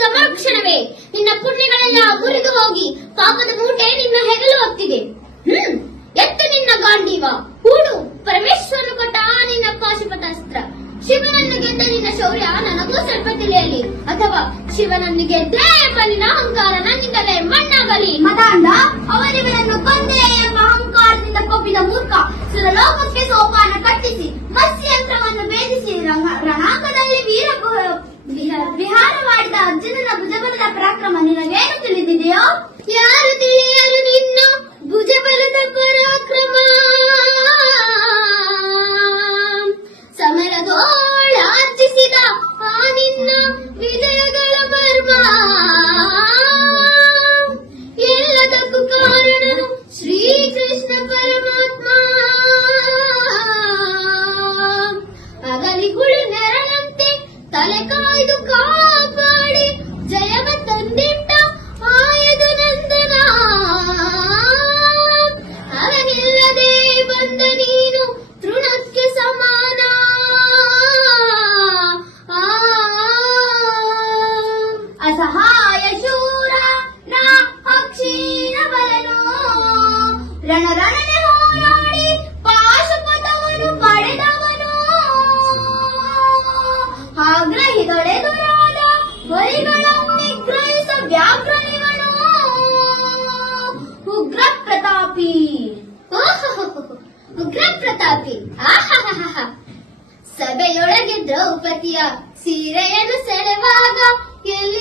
ಮುಟ್ಟಿದ ಮರುಕ್ಷಣವೇ ನಿನ್ನ ಪುಣ್ಯಗಳೆಲ್ಲ ಮುರಿದು ಹೋಗಿ ಪಾಪದ ಮೂಟೆ ನಿನ್ನ ಹೆಗಲು ಹೊತ್ತಿದೆ ಹ್ಮ್, ಎತ್ತ ನಿನ್ನ ಗಾಂಡೀವ. ಕೂಡು, ಪರಮೇಶ್ವರನು ಕೊಟ್ಟ ನಿನ್ನ ಪಾಶುಪತಾಸ್ತ್ರ ಶಿವನನ್ನು ಗೆದ್ದ ನಿನ್ನ ಶೌರ್ಯ ನನಗೂ ಸ್ವಲ್ಪ ತಿಳಿಯಲಿ. ಅಥವಾ ಶಿವನನ್ನು ಗೆದ್ದೇ ಎಂಬ ನಿನ್ನ ಅಹಂಕಾರ ನನ್ನಿಂದಲೇ ಮಣ್ಣಾಗಲಿ. ಮದಾಂಡ ಅವರಿವರನ್ನು ಕೊಂದೆ ಎಂಬ ಅಹಂಕಾರದಿಂದ ಕೊಬ್ಬಿದ ಮೂರ್ಖ ಸುರಲೋಕಕ್ಕೆ ಸೋಪಾನ ಕಟ್ಟಿಸಿ. ಶೂರ ನಾ ಪಕ್ಷೀನ ಬಲನು. ರಣರಣನೆ ಹೋರಾಡಿ ಪಾಶುಪತವನ್ನು ಪಡೆದವನು. ಆಗ್ರಹಿಗಳೆದುರಾದ ಬಲಿಗಳನ್ನು ನಿಗ್ರಹಿಸ ವ್ಯಾಘ್ರನಿವನು. ಉಗ್ರ ಪ್ರತಾಪಿ ಉಗ್ರ ಪ್ರತಾಪಿ ಆಹಾ ಸಭೆಯೊಳಗಿದ್ದ ಉಪತಿಯ ಸೀರೆಯನ್ನು ಸೆಳೆವಾಗ ಎಲ್ಲಿ